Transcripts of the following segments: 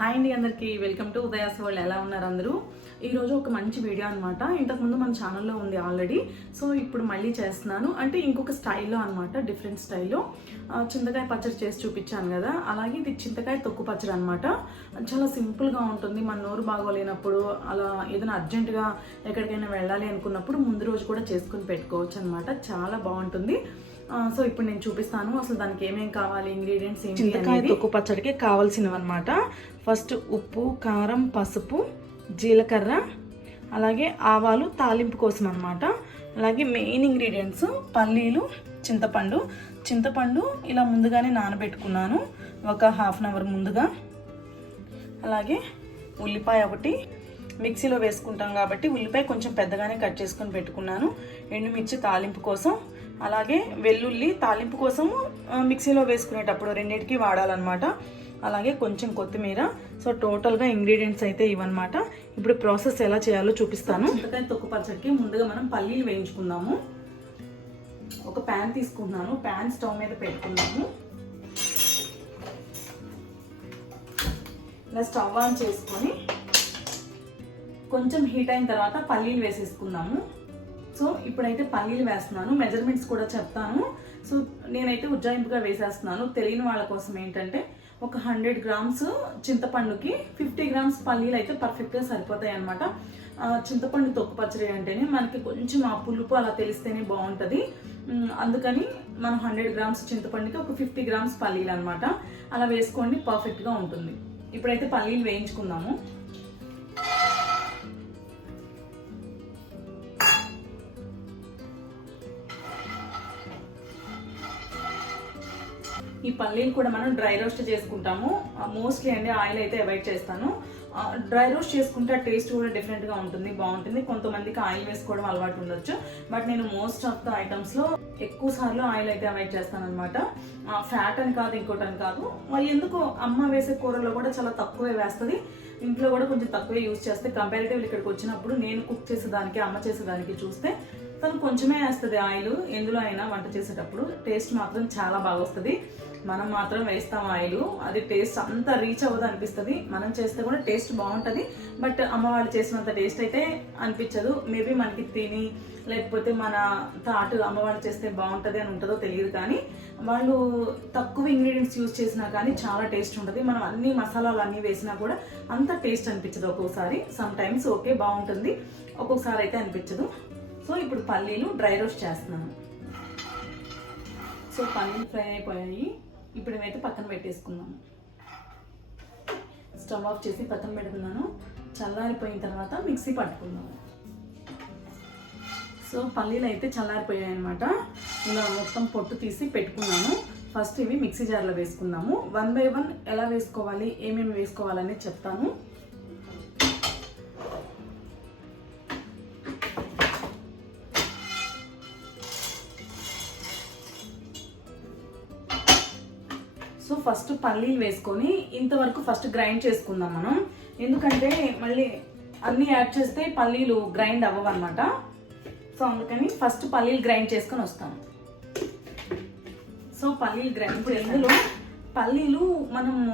Hi అండి అందరికీ. Welcome to Udaya's వాళ్ళు ఎలా ఉన్నారు అందరూ? ఈరోజు ఒక మంచి వీడియో అనమాట ఇంతకుముందు మన ఛానల్లో ఉంది ఆల్రెడీ సో ఇప్పుడు మళ్ళీ చేస్తున్నాను. అంటే ఇంకొక స్టైల్లో అనమాట డిఫరెంట్ స్టైల్లో చింతకాయ పచ్చడి చేసి చూపించాను కదా. అలాగే ఇది చింతకాయ తొక్కు పచ్చడి అనమాట చాలా సింపుల్గా ఉంటుంది. మన నోరు బాగోలేనప్పుడు అలా ఏదైనా అర్జెంటుగా ఎక్కడికైనా వెళ్ళాలి అనుకున్నప్పుడు ముందు రోజు కూడా చేసుకుని పెట్టుకోవచ్చు అనమాట చాలా బాగుంటుంది. సో ఇప్పుడు నేను చూపిస్తాను. అసలు దానికి ఏమేం కావాలి ఇంగ్రీడియంట్స్ ఏంటి చింతకాయ. తొక్కు పచ్చడికి కావాల్సినవి అనమాట ఫస్ట్ ఉప్పు కారం పసుపు జీలకర్ర అలాగే ఆవాలు తాలింపు కోసం అనమాట అలాగే మెయిన్ ఇంగ్రీడియంట్స్ పల్లీలు చింతపండు. చింతపండు ఇలా ముందుగానే నానబెట్టుకున్నాను. ఒక హాఫ్ అన్ అవర్ ముందుగా. అలాగే ఉల్లిపాయ ఒకటి. మిక్సీలో వేసుకుంటాం కాబట్టి ఉల్లిపాయ కొంచెం పెద్దగానే కట్ చేసుకొని పెట్టుకున్నాను. ఎండుమిర్చి తాలింపు కోసం అలాగే వెల్లుల్లి తాలింపు కోసము మిక్సీలో వేసుకునేటప్పుడు రెండింటికి వాడాలన్నమాట. అలాగే కొంచెం కొత్తిమీర. సో టోటల్గా ఇంగ్రీడియంట్స్ అయితే ఇవన్నమాట. ఇప్పుడు ప్రాసెస్ ఎలా చేయాలో చూపిస్తాను. చింతకాయ తొక్కు పచ్చడికి ముందుగా మనం పల్లీలు వేయించుకుందాము. ఒక ప్యాన్ తీసుకున్నాను ప్యాన్ స్టవ్ మీద పెట్టుకున్నాము. ఇలా స్టవ్ ఆన్ చేసుకొని కొంచెం హీట్ అయిన తర్వాత పల్లీలు వేసేసుకుందాము. సో ఇప్పుడైతే పల్లీలు వేస్తున్నాను మెజర్మెంట్స్ కూడా చెప్తాను. సో నేనైతే ఉజ్జాయింపుగా వేసేస్తున్నాను. తెలియని వాళ్ళ కోసం ఏంటంటే ఒక హండ్రెడ్ గ్రామ్స్ చింతపండుకి ఫిఫ్టీ గ్రామ్స్ పల్లీలు అయితే పర్ఫెక్ట్గా సరిపోతాయి అనమాట చింతపండు తొక్కు పచ్చడి అంటేనే మనకి కొంచెం ఆ పులుపు అలా తెలిస్తేనే బాగుంటుంది. అందుకని మనం హండ్రెడ్ గ్రామ్స్ చింతపండుకి ఒక ఫిఫ్టీ గ్రామ్స్ పల్లీలు అనమాట అలా వేసుకోండి పర్ఫెక్ట్గా ఉంటుంది. ఇప్పుడైతే పల్లీలు వేయించుకుందాము. ఈ పల్లీలు కూడా మనం డ్రై రోస్ట్ చేసుకుంటాము. మోస్ట్లీ అండి ఆయిల్ అయితే అవాయిడ్ చేస్తాను. డ్రై రోస్ట్ చేసుకుంటే ఆ టేస్ట్ కూడా డిఫరెంట్గా ఉంటుంది బాగుంటుంది. కొంతమందికి ఆయిల్ వేసుకోవడం అలవాటు ఉండొచ్చు. బట్ నేను మోస్ట్ ఆఫ్ ద ఐటమ్స్లో ఎక్కువ సార్లు ఆయిల్ అయితే అవాయిడ్ చేస్తాను అనమాట ఫ్యాట్ అని కాదు ఇంకోటి అని కాదు. మరి ఎందుకు అమ్మ వేసే కూరలో కూడా చాలా తక్కువే వేస్తుంది. ఇంట్లో కూడా కొంచెం తక్కువే యూజ్ చేస్తే కంపారిటివ్లీ ఇక్కడికి వచ్చినప్పుడు నేను కుక్ చేసేదానికి అమ్మ చేసేదానికి చూస్తే తను కొంచెమే వేస్తుంది ఆయిల్. ఎందులో అయినా వంట చేసేటప్పుడు టేస్ట్ మాత్రం చాలా బాగా వస్తుంది. మనం మాత్రం వేస్తాం ఆయిల్. అది టేస్ట్ అంత రీచ్ అవ్వదు అనిపిస్తుంది. మనం చేస్తే కూడా టేస్ట్ బాగుంటుంది. బట్ అమ్మ వాళ్ళు చేసినంత టేస్ట్ అయితే అనిపించదు. మేబీ మనకి తిని లేకపోతే మన థాట్ అమ్మ వాళ్ళు చేస్తే బాగుంటుంది అని ఉంటుందో తెలియదు కానీ వాళ్ళు తక్కువ ఇంగ్రీడియంట్స్ యూజ్ చేసినా కానీ చాలా టేస్ట్ ఉంటుంది. మనం అన్ని మసాలాలు అన్నీ వేసినా కూడా అంత టేస్ట్ అనిపించదు ఒక్కొక్కసారి సమ్ టైమ్స్ ఓకే బాగుంటుంది. ఒక్కొక్కసారి అయితే అనిపించదు. సో ఇప్పుడు పల్లీలు డ్రై రోస్ట్ చేస్తున్నాను. సో పల్లీలు ఫ్రై అయిపోయాయి. ఇప్పుడు మేమైతే పక్కన పెట్టేసుకున్నాము స్టవ్ ఆఫ్ చేసి పక్కన పెడుతున్నాను. చల్లారిపోయిన తర్వాత మిక్సీ పట్టుకున్నాము సో పల్లీలు అయితే చల్లారిపోయాయి అనమాట ఇలా మొత్తం పొట్టు తీసి పెట్టుకున్నాను. ఫస్ట్ ఇవి మిక్సీ జార్లో వేసుకుందాము. వన్ బై వన్ ఎలా వేసుకోవాలి? ఏమేమి వేసుకోవాలని చెప్తాను. ఫస్ట్ పల్లీలు వేసుకొని ఇంతవరకు ఫస్ట్ గ్రైండ్ చేసుకుందాం మనం. ఎందుకంటే మళ్ళీ అన్నీ యాడ్ చేస్తే పల్లీలు గ్రైండ్ అవ్వవు అనమాట సో అందుకని ఫస్ట్ పల్లీలు గ్రైండ్ చేసుకొని వస్తాం. సో పల్లీలు గ్రైండ్ ఇప్పుడు ఎందులో పల్లీలు మనము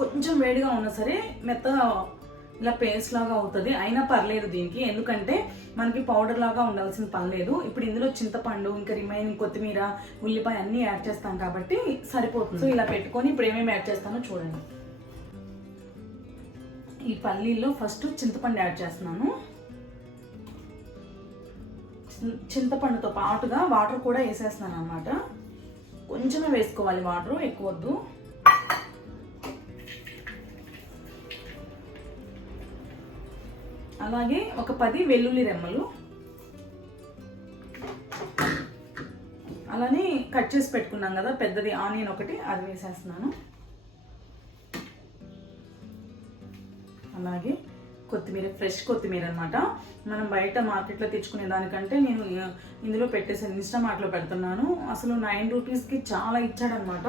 కొంచెం వేడిగా ఉన్నా సరే మెత్తగా ఇలా పేస్ట్ లాగా అవుతుంది. అయినా పర్లేదు దీనికి. ఎందుకంటే మనకి పౌడర్ లాగా ఉండాల్సిన పని లేదు. ఇప్పుడు ఇందులో చింతపండు ఇంకా రిమైనింగ్ కొత్తిమీర ఉల్లిపాయ అన్నీ యాడ్ చేస్తాం కాబట్టి సరిపోతుంది. సో ఇలా పెట్టుకొని ఇప్పుడు ఏమేమి యాడ్ చేస్తానో చూడండి. ఈ పల్లీల్లో ఫస్ట్ చింతపండు యాడ్ చేస్తున్నాను. చింతపండుతో పాటుగా వాటర్ కూడా వేసేస్తున్నాను అనమాట కొంచెమే వేసుకోవాలి వాటర్ ఎక్కువ అలాగే ఒక పది వెల్లుల్లి రెమ్మలు. అలానే కట్ చేసి పెట్టుకున్నాం కదా పెద్దది ఆనియన్ ఒకటి అది వేసేస్తున్నాను. అలాగే కొత్తిమీర ఫ్రెష్ కొత్తిమీర అనమాట మనం బయట మార్కెట్లో తెచ్చుకునే దానికంటే నేను ఇందులో పెట్టేసాను ఇన్స్టామార్ట్లో పెడుతున్నాను. అసలు నైన్ రూపీస్కి చాలా ఇచ్చాడనమాట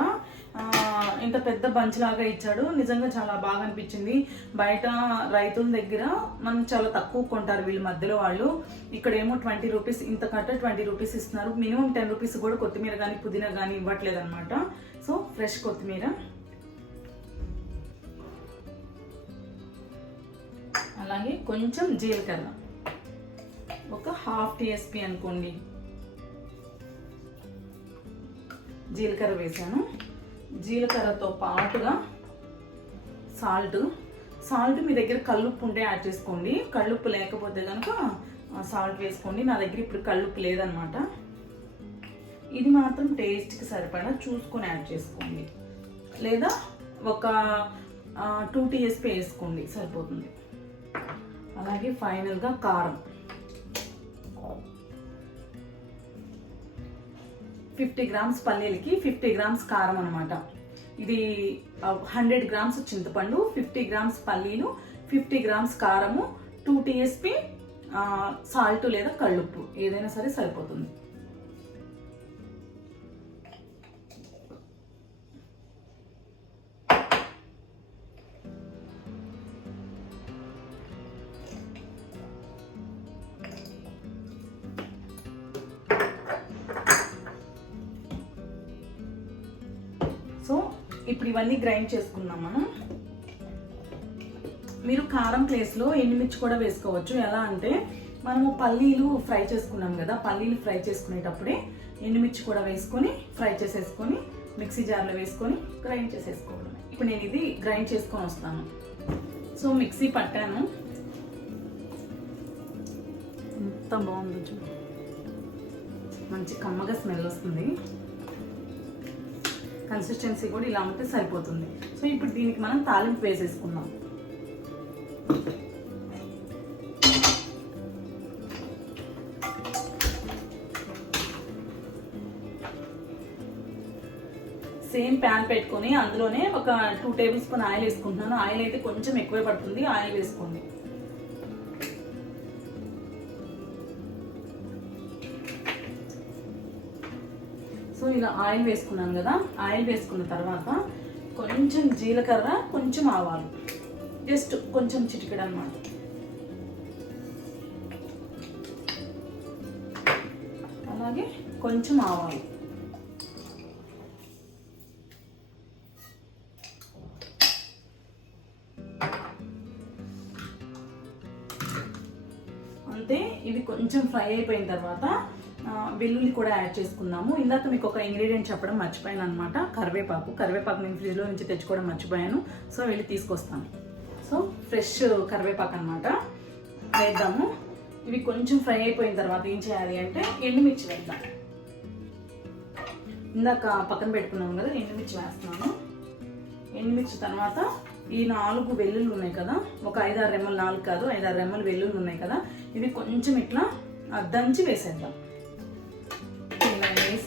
ఇంత పెద్ద బంచ్ లాగా ఇచ్చాడు. నిజంగా చాలా బాగా అనిపించింది. బయట రైతుల దగ్గర మనం చాలా తక్కువ కొంటారు వీళ్ళ మధ్యలో వాళ్ళు. ఇక్కడేమో ట్వంటీ రూపీస్ ఇంత కట్ట ట్వంటీ రూపీస్ ఇస్తున్నారు. మినిమం టెన్ రూపీస్ కూడా కొత్తిమీర కానీ పుదీనా కానీ ఇవ్వట్లేదు అనమాట సో ఫ్రెష్ కొత్తిమీర. అలాగే కొంచెం జీలకర్ర. ఒక హాఫ్ టీఎస్పీ అనుకోండి. జీలకర్ర వేసాను. జీలకర్రతో పాటుగా సాల్ట్. సాల్ట్ మీ దగ్గర కల్లుప్పు ఉంటే యాడ్ చేసుకోండి. కల్లుప్పు లేకపోతే కనుక సాల్ట్ వేసుకోండి. నా దగ్గర ఇప్పుడు కల్లుప్పు లేదనమాట. ఇది మాత్రం టేస్ట్కి సరిపడా చూసుకొని యాడ్ చేసుకోండి. లేదా ఒక టూ టీఎస్పీ వేసుకోండి. సరిపోతుంది. అలాగే ఫైనల్గా కారం. ఫిఫ్టీ గ్రామ్స్ పల్లీలకి ఫిఫ్టీ గ్రామ్స్ కారం అనమాట ఇది హండ్రెడ్ గ్రామ్స్ చింతపండు ఫిఫ్టీ గ్రామ్స్ పల్లీలు ఫిఫ్టీ గ్రామ్స్ కారము టూ టీఎస్పీ సాల్ట్ లేదా కళ్ళుప్పు. ఏదైనా సరే సరిపోతుంది. ఇప్పుడు ఇవన్నీ గ్రైండ్ చేసుకుందాం మనం. మీరు కారం ప్లేస్లో ఎండుమిర్చి కూడా వేసుకోవచ్చు. ఎలా అంటే మనము పల్లీలు ఫ్రై చేసుకున్నాం కదా పల్లీలు ఫ్రై చేసుకునేటప్పుడే ఎండుమిర్చి కూడా వేసుకొని ఫ్రై చేసేసుకొని మిక్సీ జార్లో వేసుకొని గ్రైండ్ చేసేసుకోవడం. ఇప్పుడు నేను ఇది గ్రైండ్ చేసుకొని వస్తాను. సో మిక్సీ పట్టాను. ఎంత బాగుంది చూడు. మంచి కమ్మగా స్మెల్ వస్తుంది. కన్సిస్టెన్సీ కూడా ఇలా ఉంటే సరిపోతుంది. సో ఇప్పుడు దీనికి మనం తాలింపు వేసేసుకుందాం. సేమ్ ప్యాన్ పెట్టుకొని అందులోనే ఒక టూ టేబుల్ స్పూన్ ఆయిల్ వేసుకుంటున్నాను. ఆయిల్ అయితే కొంచెం ఎక్కువే పడుతుంది. ఆయిల్ వేసుకోండి. ఇలా ఆయిల్ వేసుకున్నాను కదా ఆయిల్ వేసుకున్న తర్వాత కొంచెం జీలకర్ర కొంచెం ఆవాలు. జస్ట్ కొంచెం చిటికడ అనమాట అలాగే కొంచెం ఆవాలు. అంతే ఇవి కొంచెం ఫ్రై అయిపోయిన తర్వాత వెల్లుల్లి కూడా యాడ్ చేసుకుందాము. ఇందాక మీకు ఒక ఇంగ్రీడియంట్ చెప్పడం మర్చిపోయాను అనమాట కరివేపాకు. కరివేపాకు నేను ఫ్రిడ్జ్లో నుంచి తెచ్చుకోవడం మర్చిపోయాను. సో వెళ్ళి తీసుకొస్తాను. సో ఫ్రెష్ కరివేపాకు అనమాట వేద్దాము. ఇవి కొంచెం ఫ్రై అయిపోయిన తర్వాత ఏం చేయాలి అంటే ఎండుమిర్చి వేద్దాం. ఇందాక పక్కన పెట్టుకున్నాం కదా ఎండుమిర్చి వేస్తున్నాను. ఎండుమిర్చి తర్వాత ఈ నాలుగు వెల్లుల్లు ఉన్నాయి కదా ఒక ఐదారు రెమ్మలు నాలుగు కాదు ఐదారు రెమ్మలు వెల్లుల్లు ఉన్నాయి కదా ఇవి కొంచెం ఇట్లా దంచి వేసేద్దాం.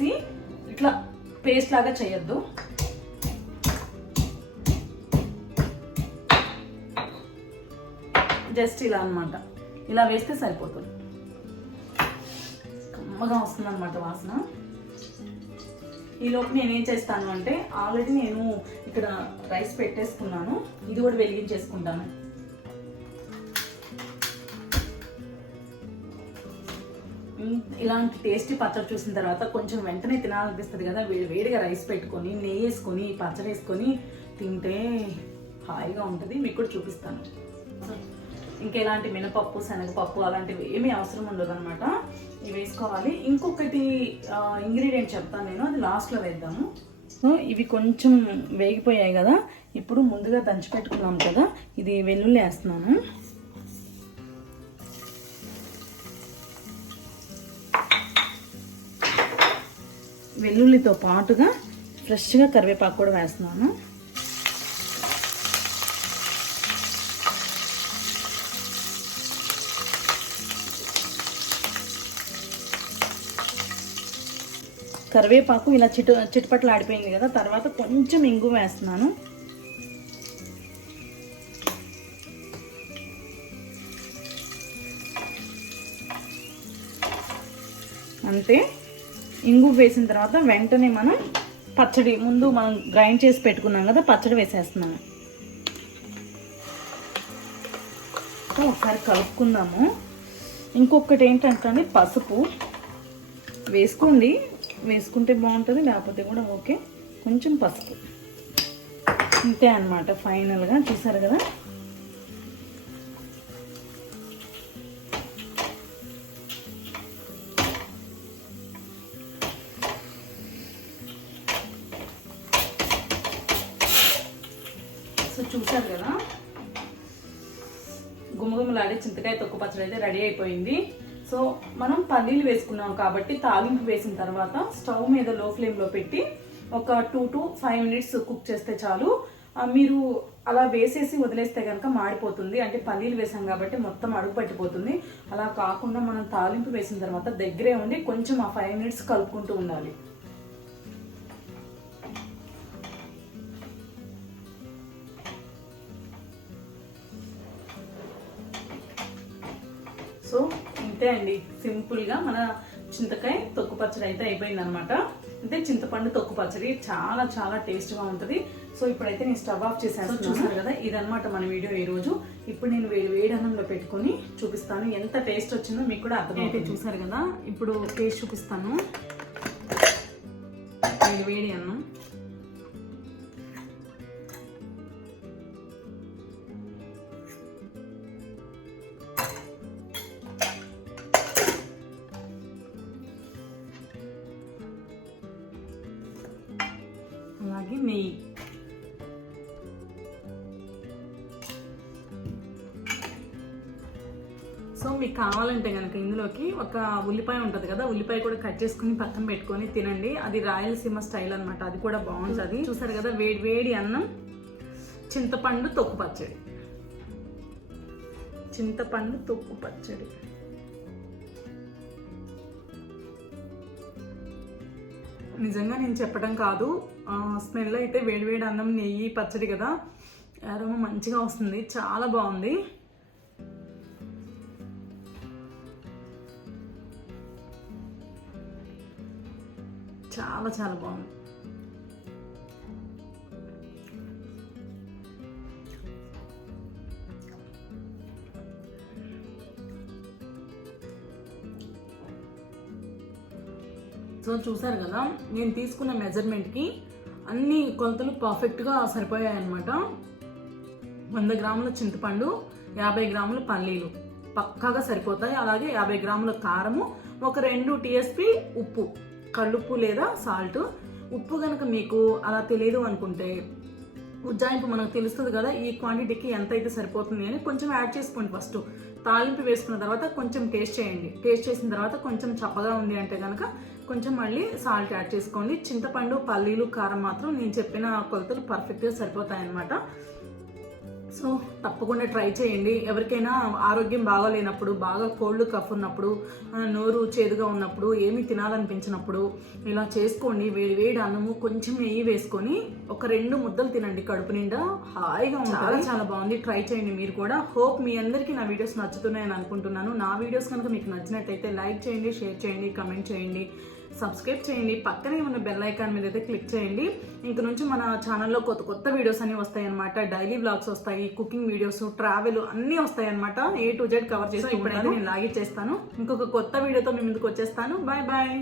వేసి ఇట్లా పేస్ట్ లాగా చేయొద్దు. జస్ట్ ఇలా అన్నమాట. ఇలా వేస్తే సరిపోతుంది. కమ్మగా వస్తుంది అనమాట వాసన ఈలోపు నేను ఏం చేస్తాను అంటే ఆల్రెడీ నేను ఇక్కడ రైస్ పెట్టేసుకున్నాను. ఇది కూడా వెలిగించేసుకుంటాను. ఇలాంటి టేస్టీ పచ్చడి చూసిన తర్వాత కొంచెం వెంటనే తినాలనిపిస్తుంది కదా. వేడి వేడిగా రైస్ పెట్టుకొని నెయ్యి వేసుకొని పచ్చడి వేసుకొని తింటే హాయిగా ఉంటుంది. మీకు కూడా చూపిస్తాను. ఇంకెలాంటి మినపప్పు శనగపప్పు అలాంటివి ఏమీ అవసరం ఉండదు అనమాట ఇవి వేసుకోవాలి. ఇంకొకటి ఇంగ్రీడియంట్ చెప్తాను నేను. అది లాస్ట్లో వేద్దాము. సో ఇవి కొంచెం వేగిపోయాయి కదా. ఇప్పుడు ముందుగా దంచి పెట్టుకున్నాం కదా. ఇది వెల్లుల్లి వేస్తున్నాను. వెల్లుల్లితో పాటుగా ఫ్రెష్గా కరివేపాకు కూడా వేస్తున్నాను. కరివేపాకు ఇలా చిటు చిటుపట్లు ఆడిపోయింది కదా తర్వాత కొంచెం ఇంగు వేస్తున్నాను. అంతే. ఇంగు వేసిన తర్వాత వెంటనే మనం పచ్చడి ముందు మనం గ్రైండ్ చేసి పెట్టుకున్నాం కదా పచ్చడి వేసేస్తున్నాను ఒకసారి కలుపుకుందాము. ఇంకొకటి ఏంటంటే పసుపు. వేసుకోండి. వేసుకుంటే బాగుంటుంది లేకపోతే కూడా ఓకే. కొంచెం పసుపు. ఇంతే అనమాట ఫైనల్గా. చూసారు కదా? పచ్చడి అయితే రెడీ అయిపోయింది. సో మనం పల్లీలు వేసుకున్నాం కాబట్టి తాలింపు వేసిన తర్వాత స్టవ్ మీద లో ఫ్లేమ్లో పెట్టి ఒక two to five minutes cook చేస్తే చాలు. మీరు అలా వేసేసి వదిలేస్తే కనుక మాడిపోతుంది. అంటే పల్లీలు వేసాం కాబట్టి మొత్తం అడుగు పట్టిపోతుంది. అలా కాకుండా మనం తాలింపు వేసిన తర్వాత దగ్గరే ఉండి కొంచెం ఆ ఫైవ్ మినిట్స్ కలుపుకుంటూ ఉండాలి. ఇంతే అండి సింపుల్గా మన చింతకాయ తొక్కు పచ్చడి అయితే అయిపోయింది అనమాట అంటే చింతపండు తొక్కు పచ్చడి చాలా చాలా టేస్ట్గా ఉంటుంది. సో ఇప్పుడైతే నేను స్టవ్ ఆఫ్ చేశాను చూసారు కదా ఇదన్నమాట మన వీడియో ఈ రోజు. ఇప్పుడు నేను వేడి వేడి అన్నంలో పెట్టుకొని చూపిస్తాను ఎంత టేస్ట్ వచ్చిందో మీకు కూడా అర్థం అయితే చూసారు కదా ఇప్పుడు టేస్ట్ చూపిస్తాను. వేడి వేడి అన్నం. అలాగే నెయ్యి సో మీకు కావాలంటే కనుక ఇందులోకి ఒక ఉల్లిపాయ ఉంటుంది కదా ఉల్లిపాయ కూడా కట్ చేసుకుని పక్కన పెట్టుకొని తినండి. అది రాయలసీమ స్టైల్ అన్నమాట అది కూడా బాగుంటుంది. చూసారు కదా వేడి వేడి అన్నం చింతపండు తొక్కు పచ్చడి. చింతపండు తొక్కు పచ్చడి. నిజంగా నేను చెప్పడం కాదు. స్మెల్ అయితే వేడివేడి అన్నం నెయ్యి పచ్చడి కదా. అరోమా మంచిగా వస్తుంది. చాలా బాగుంది. చాలా చాలా బాగుంది. సో చూసారు కదా నేను తీసుకున్న మెజర్మెంట్కి అన్ని కొలతలు పర్ఫెక్ట్గా సరిపోయాయి అనమాట వంద గ్రాముల చింతపండు యాభై గ్రాముల పల్లీలు పక్కాగా సరిపోతాయి. అలాగే యాభై గ్రాముల కారము ఒక రెండు టీఎస్పి ఉప్పు కళ్ళుప్పు లేదా సాల్ట్ ఉప్పు కనుక మీకు అలా తెలియదు అనుకుంటే ఉజ్జాయింపు మనకు తెలుస్తుంది కదా ఈ క్వాంటిటీకి ఎంత అయితే సరిపోతుంది అని కొంచెం యాడ్ చేసుకోండి ఫస్ట్ తాలింపు వేసుకున్న తర్వాత కొంచెం టేస్ట్ చేయండి. టేస్ట్ చేసిన తర్వాత కొంచెం చప్పగా ఉంది అంటే కనుక కొంచెం మళ్ళీ సాల్ట్ యాడ్ చేసుకోండి. చింతపండు పల్లీలు కారం మాత్రం నేను చెప్పిన కొలతలు పర్ఫెక్ట్గా సరిపోతాయన్నమాట. సో తప్పకుండా ట్రై చేయండి. ఎవరికైనా ఆరోగ్యం బాగాలేనప్పుడు బాగా కోల్డ్ కఫ్ ఉన్నప్పుడు నోరు చేదుగా ఉన్నప్పుడు ఏమీ తినాలనిపించినప్పుడు ఇలా చేసుకోండి. వేడి వేడి అన్నము కొంచెం నెయ్యి వేసుకొని ఒక రెండు ముద్దలు తినండి. కడుపు నిండా హాయిగా ఉంటుంది. చాలా చాలా బాగుంది. ట్రై చేయండి మీరు కూడా. హోప్ మీ అందరికీ నా వీడియోస్ నచ్చుతున్నాయని అనుకుంటున్నాను. నా వీడియోస్ కనుక మీకు నచ్చినట్టయితే లైక్ చేయండి షేర్ చేయండి కమెంట్ చేయండి. సబ్స్క్రైబ్ చేయండి. పక్కనే ఉన్న బెల్ ఐకాన్ మీద అయితే క్లిక్ చేయండి. ఇంక నుంచి మన ఛానల్లో కొత్త కొత్త వీడియోస్ అన్ని వస్తాయి అనమాట డైలీ బ్లాగ్స్ వస్తాయి కుకింగ్ వీడియోస్ ట్రావెల్ అన్నీ వస్తాయి అనమాట ఏ టు జెడ్ కవర్ చేసి ఇప్పుడైతే నేను లాగిచ్చేస్తాను ఇంకొక కొత్త వీడియోతో మీ ముందుకు వచ్చేస్తాను. Bye bye